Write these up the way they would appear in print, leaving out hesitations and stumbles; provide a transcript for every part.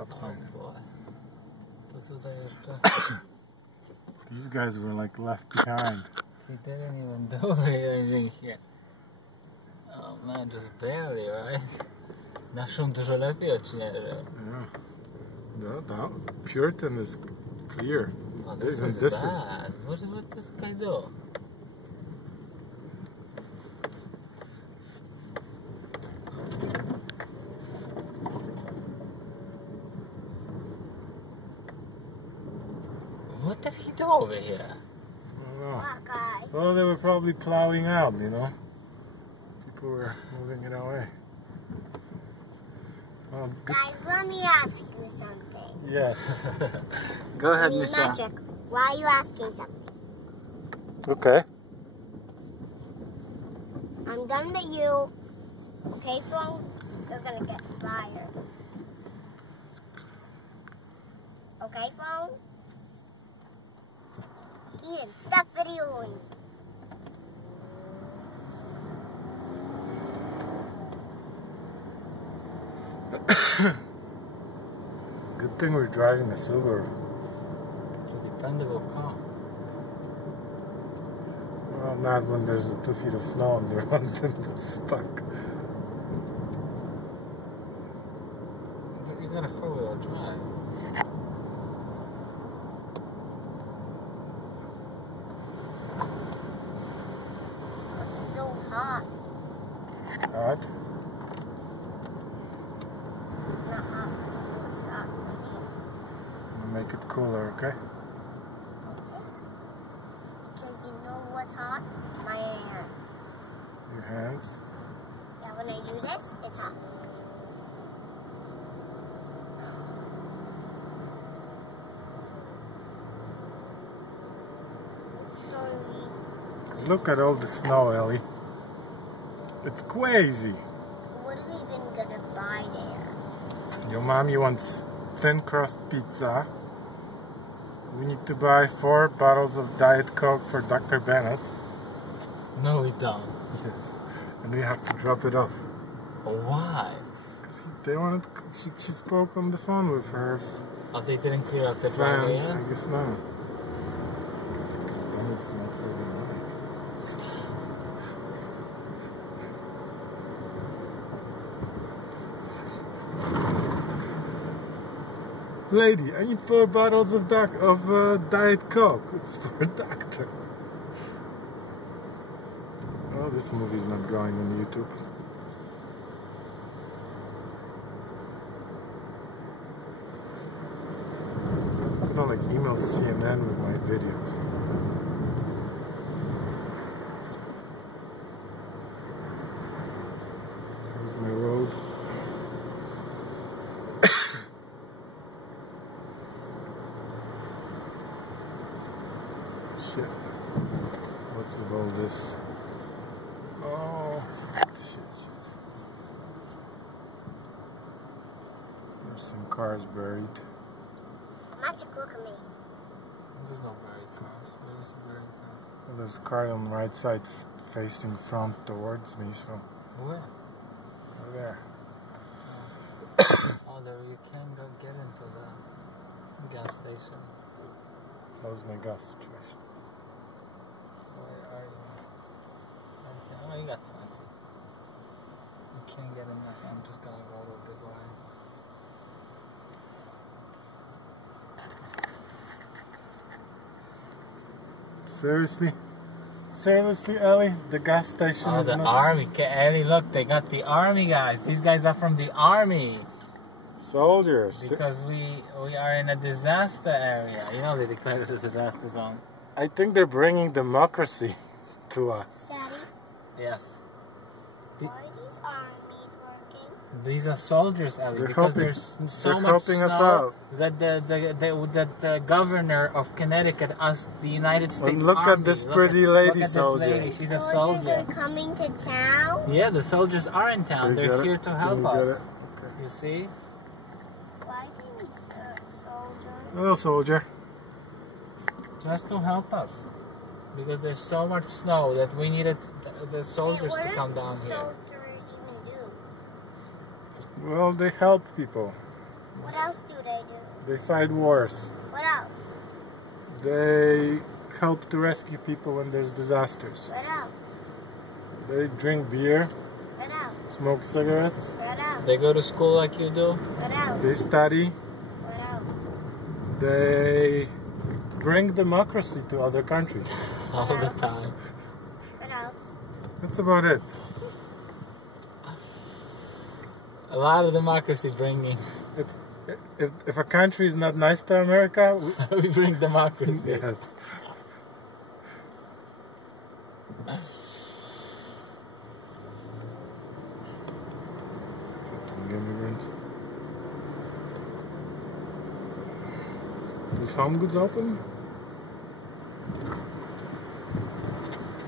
stop sign. These guys were like left behind. He didn't even do anything here. Oh man, just barely, right? Naszą dużo lepiej odcinek. Yeah. No, Puritan is clear. Oh, this is bad. What this guy do? What did he do over here? I don't know. Well, they were probably plowing out, you know. People were moving it away. Guys, let me ask you something. Yes. Go ahead, Misha. Misha. Magic, why are you asking something? Okay. I'm done with you. Okay, phone? You're gonna get fired. Okay, phone? Ian, stop videoing. Good thing we're driving a Subaru. It's a dependable car. Well, not when there's 2 feet of snow on the road and it's stuck. But you got a 4-wheel drive. It's so hot. Hot? Not hot. It's hot. Make it cooler, okay? Because you know what's hot? My hair. Your hands. Yeah, when I do this, it's hot. It's so Look at all the snow, Ellie. It's crazy. What are we even gonna buy there? Your mommy wants thin crust pizza. We need to buy 4 bottles of Diet Coke for Dr. Bennett. No, we don't. Yes. And we have to drop it off. Why? Because they wanted. She spoke on the phone with her Oh, they didn't clear up the friend. driveway yet? I guess not. Dr. Bennett's not so nice. Lady, I need 4 bottles of Diet Coke. It's for a doctor. Oh, this movie's not going on YouTube. I'm gonna like email CNN with my videos. Here's my road. Shit. What's with all this? Oh, shit. There's some cars buried. Magic, look at me. There's no buried cars. There's buried cars. Well, there's a car on the right side facing front towards me, so. Where? Over there. Oh, there you can go get into the gas station. That was my gas situation. Where are you? Okay, well, you got plenty. You can't get in this. I'm just gonna go to a big line. Seriously? Seriously, Ellie? The gas station Oh, is the not... army. Ellie, look, they got the army guys. These guys are from the army. Soldiers. Because we are in a disaster area. You know they declared it a disaster zone. I think they're bringing democracy to us. Daddy, Yes. why are these armies working? These are soldiers, Ellie, They're because helping- there's so they're much helping us snow out. that the governor of Connecticut asked the United States look Army. at this pretty lady look at this soldier. lady. She's a Soldiers soldier. are coming to town? Yeah, the soldiers are in town. You They're get here it? to Can help you get us. it? Okay. You see? Why do you need soldiers? Hello, soldier. Just to help us. Because there's so much snow that we needed the soldiers to come down here. Soldiers even do? Well, they help people. What else do they do? They fight wars. What else? They help to rescue people when there's disasters. What else? They drink beer, What else? smoke cigarettes, What else? They go to school like you do What else? they study, What else? they bring democracy to other countries. all the time. What else? That's about it. A lot of democracy bringing. It's, if a country is not nice to America, We bring democracy. yes. Immigrants. Is Home Goods open?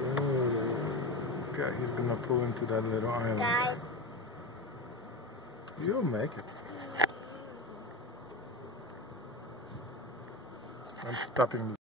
Oh, God, he's gonna pull into that little island. Guys. You'll make it. I'm stopping.